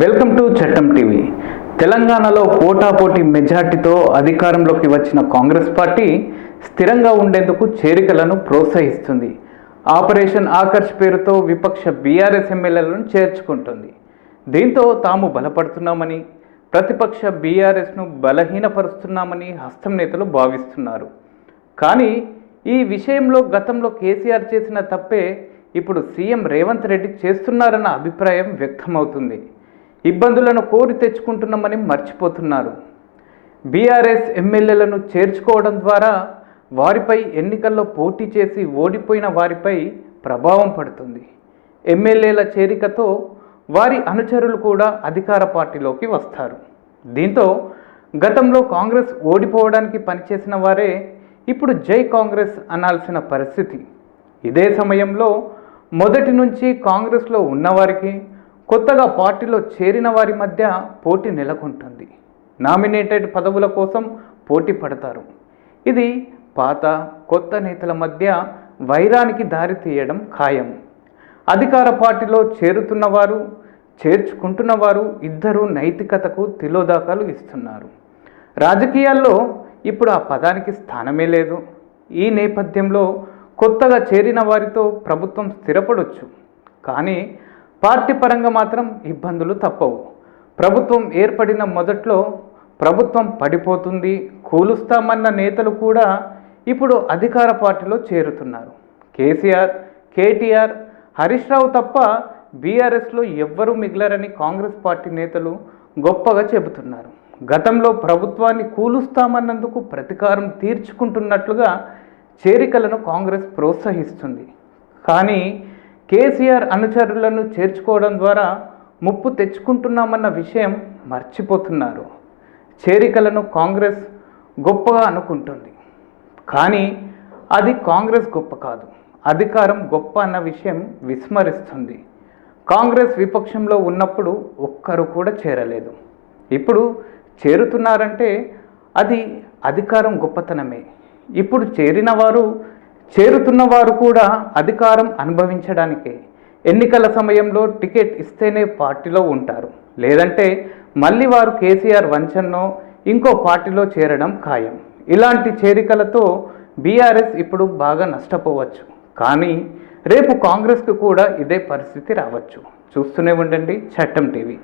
Welcome to చట్టం TV. తెలంగాణలో పోటాపోటీ మెజార్టీతో అధికారంలోకి వచ్చిన కాంగ్రెస్ పార్టీ స్థిరంగా ఉండేందుకు చేరికలను ప్రోత్సహిస్తుంది. ఆపరేషన్ ఆకర్ష్ పేరుతో విపక్ష బీఆర్ఎస్ ఎమ్మెల్యేలను చేర్చుకుంటుంది. దీంతో తాము బలపడుతున్నామని ప్రతిపక్ష బీఆర్ఎస్ను బలహీనపరుస్తున్నామని హస్తం నేతలు భావిస్తున్నారు. కానీ ఈ విషయంలో గతంలో కేసీఆర్ చేసిన తప్పే ఇప్పుడు సీఎం రేవంత్ రెడ్డి చేస్తున్నారన్న అభిప్రాయం వ్యక్తమవుతుంది. ఇబ్బందులను కోరి తెచ్చుకుంటున్నామని మర్చిపోతున్నారు. బీఆర్ఎస్ ఎమ్మెల్యేలను చేర్చుకోవడం ద్వారా వారిపై ఎన్నికల్లో పోటీ చేసి ఓడిపోయిన వారిపై ప్రభావం పడుతుంది. ఎమ్మెల్యేల చేరికతో వారి అనుచరులు కూడా అధికార పార్టీలోకి వస్తారు. దీంతో గతంలో కాంగ్రెస్ ఓడిపోవడానికి పనిచేసిన వారే ఇప్పుడు జై కాంగ్రెస్ అనాల్సిన పరిస్థితి. ఇదే సమయంలో మొదటి నుంచి కాంగ్రెస్లో ఉన్నవారికి కొత్తగా పార్టీలో చేరిన వారి మధ్య పోటీ నెలకొంటుంది. నామినేటెడ్ పదవుల కోసం పోటీ పడతారు. ఇది పాత కొత్త నేతల మధ్య వైరానికి దారి తీయడం ఖాయం. అధికార పార్టీలో చేరుతున్నవారు చేర్చుకుంటున్నవారు ఇద్దరు నైతికతకు తిలోదాకాలు ఇస్తున్నారు. రాజకీయాల్లో ఇప్పుడు ఆ పదానికి స్థానమే లేదు. ఈ నేపథ్యంలో కొత్తగా చేరిన వారితో ప్రభుత్వం స్థిరపడొచ్చు. కానీ పార్టీ పరంగా మాత్రం ఇబ్బందులు తప్పవు. ప్రభుత్వం ఏర్పడిన మొదట్లో ప్రభుత్వం పడిపోతుంది కూలుస్తామన్న నేతలు కూడా ఇప్పుడు అధికార పార్టీలో చేరుతున్నారు. కేసీఆర్ కేటీఆర్ హరీష్ రావు తప్ప బీఆర్ఎస్లో ఎవ్వరూ మిగిలరని కాంగ్రెస్ పార్టీ నేతలు గొప్పగా చెబుతున్నారు. గతంలో ప్రభుత్వాన్ని కూలుస్తామన్నందుకు ప్రతీకారం తీర్చుకుంటున్నట్లుగా చేరికలను కాంగ్రెస్ ప్రోత్సహిస్తుంది. కానీ కేసీఆర్ అనుచరులను చేర్చుకోవడం ద్వారా ముప్పు తెచ్చుకుంటున్నామన్న విషయం మర్చిపోతున్నారు. చేరికలను కాంగ్రెస్ గొప్పగా అనుకుంటుంది. కానీ అది కాంగ్రెస్ గొప్ప కాదు. అధికారం గొప్ప అన్న విషయం విస్మరిస్తుంది. కాంగ్రెస్ విపక్షంలో ఉన్నప్పుడు ఒక్కరు కూడా చేరలేదు. ఇప్పుడు చేరుతున్నారంటే అది అధికారం గొప్పతనమే. ఇప్పుడు చేరిన వారు చేరుతున్న వారు కూడా అధికారం అనుభవించడానికే. ఎన్నికల సమయంలో టికెట్ ఇస్తేనే పార్టీలో ఉంటారు. లేదంటే మళ్ళీ వారు కేసీఆర్ వంచన్నో ఇంకో పార్టీలో చేరడం ఖాయం. ఇలాంటి చేరికలతో బీఆర్ఎస్ ఇప్పుడు బాగా నష్టపోవచ్చు. కానీ రేపు కాంగ్రెస్కు కూడా ఇదే పరిస్థితి రావచ్చు. చూస్తూనే ఉండండి చట్టం టీవీ.